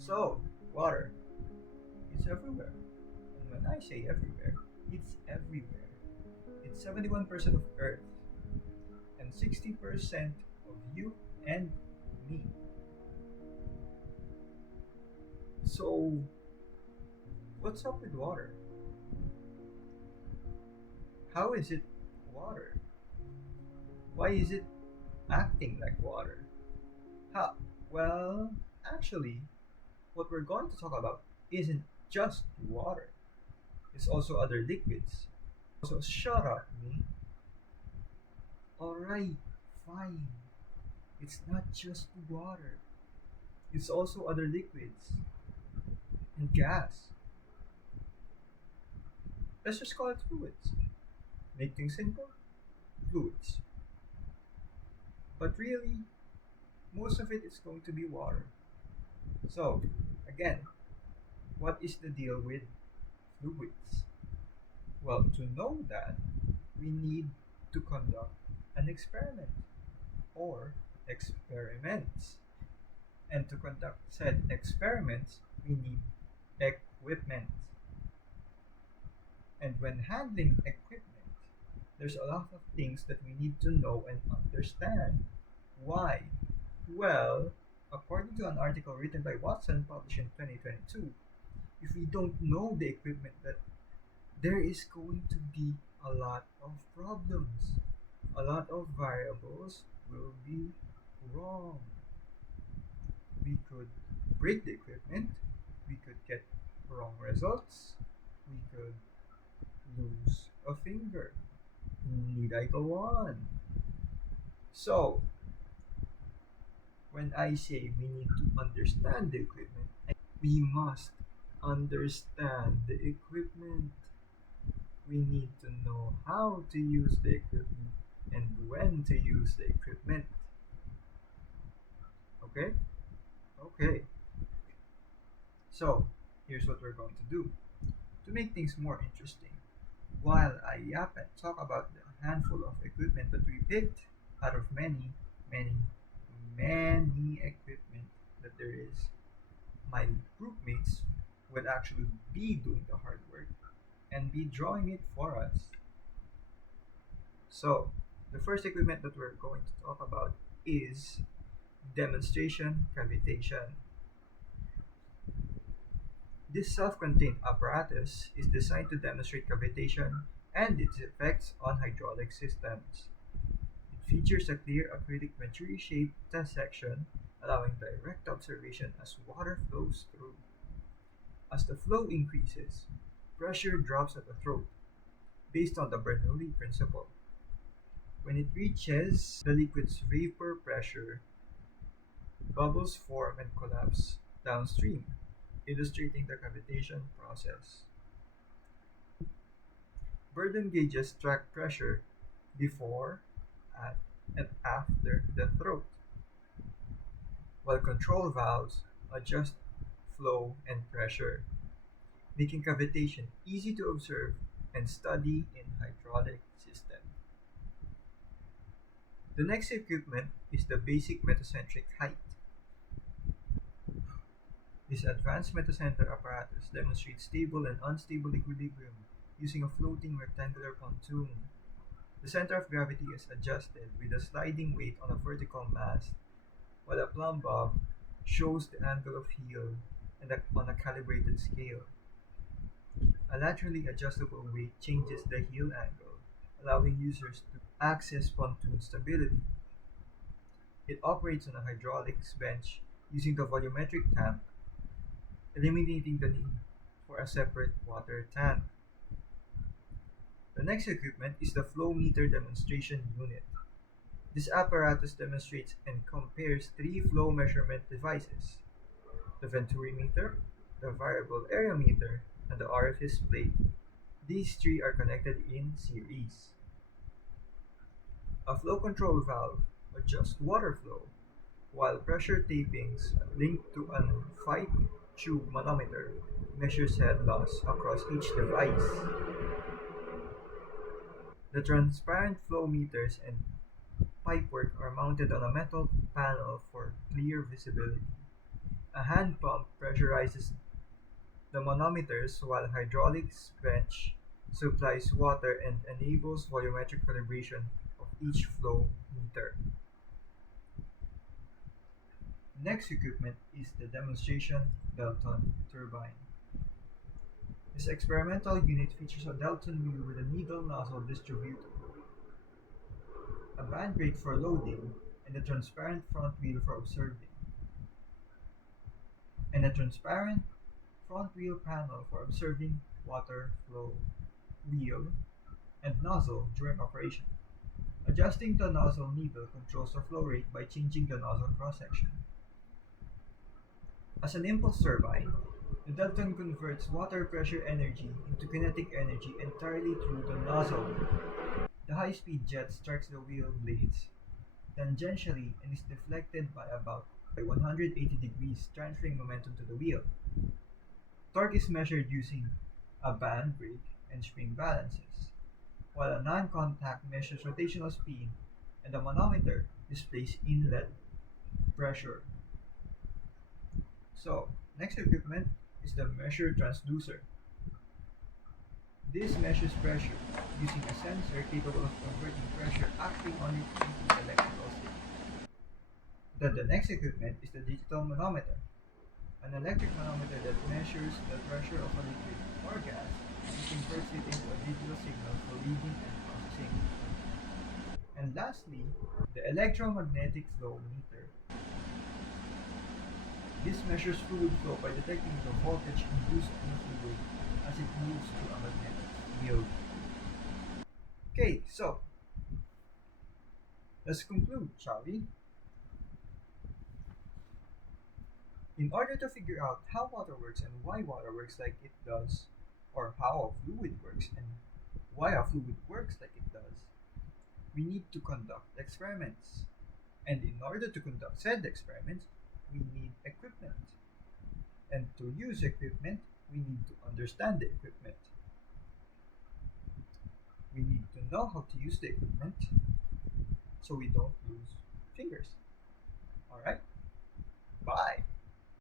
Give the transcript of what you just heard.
So, water. It's everywhere. And when I say everywhere, it's everywhere. It's 71% of Earth and 60% of you and me. So, what's up with water? How is it water? Why is it acting like water? How? Well, actually, what we're going to talk about isn't just water. It's also other liquids. So shut up, me. Alright, fine. It's not just water. It's also other liquids and gas. Let's just call it fluids. Make things simple, fluids. But really, most of it is going to be water. So, again, what is the deal with fluids? Well, to know that, we need to conduct an experiment or experiments. And to conduct said experiments, we need equipment. And when handling equipment, there's a lot of things that we need to know and understand. Why? Well, according to an article written by Watson published in 2022, if we don't know the equipment, that there is going to be a lot of problems. A lot of variables will be wrong. We could break the equipment, we could get wrong results, we could lose a finger. Need I go on? So, when I say we need to understand the equipment, we must understand the equipment. We need to know how to use the equipment and when to use the equipment. Okay? Okay. So, here's what we're going to do. To make things more interesting, while I yap and talk about the handful of equipment that we picked out of many, many, many equipment that there is, my groupmates will actually be doing the hard work and be drawing it for us. So, the first equipment that we're going to talk about is demonstration cavitation. This self-contained apparatus is designed to demonstrate cavitation and its effects on hydraulic systems. It features a clear acrylic mercury-shaped test section, allowing direct observation as water flows through. As the flow increases, pressure drops at the throat, based on the Bernoulli principle. When it reaches the liquid's vapor pressure, bubbles form and collapse downstream, illustrating the cavitation process. Burden gauges track pressure before, at, and after the throat, while control valves adjust flow and pressure, making cavitation easy to observe and study in hydraulic systems. The next equipment is the basic metacentric height. This advanced metacenter apparatus demonstrates stable and unstable equilibrium using a floating rectangular pontoon. The center of gravity is adjusted with a sliding weight on a vertical mast, while a plumb bob shows the angle of heel on a calibrated scale. A laterally adjustable weight changes the heel angle, allowing users to access pontoon stability. It operates on a hydraulics bench using the volumetric tank, eliminating the need for a separate water tank. The next equipment is the flow meter demonstration unit. This apparatus demonstrates and compares three flow measurement devices: the Venturi meter, the variable area meter, and the orifice plate. These three are connected in series. A flow control valve adjusts water flow, while pressure tapings linked to an Phi tube manometer measures head loss across each device. The transparent flow meters and pipework are mounted on a metal panel for clear visibility. A hand pump pressurizes the manometers while a hydraulics bench supplies water and enables volumetric calibration of each flow meter. Next equipment is the demonstration Dalton turbine. This experimental unit features a Dalton wheel with a needle nozzle distributor, a band brake for loading, and a transparent front wheel for observing, and a transparent front wheel panel for observing water flow, wheel, and nozzle during operation. Adjusting the nozzle needle controls the flow rate by changing the nozzle cross-section. As an impulse turbine, the Dalton converts water pressure energy into kinetic energy entirely through the nozzle. The high-speed jet strikes the wheel blades tangentially and is deflected by about 180 degrees, transferring momentum to the wheel. Torque is measured using a band brake and spring balances, while a non-contact measures rotational speed and a manometer displays inlet pressure. So, next equipment is the measure transducer. This measures pressure using a sensor capable of converting pressure acting on it into electrical signal. Then the next equipment is the digital manometer, an electric manometer that measures the pressure of a liquid or gas and converts it into a digital signal for reading and processing. And lastly, the electromagnetic flow meter. This measures fluid flow by detecting the voltage induced in the fluid as it moves through a magnetic field. Okay, so let's conclude, shall we? In order to figure out how water works and why water works like it does, or how a fluid works and why a fluid works like it does, we need to conduct experiments. And in order to conduct said experiments, we need equipment. And to use equipment, we need to understand the equipment. We need to know how to use the equipment so we don't lose fingers. Alright? Bye.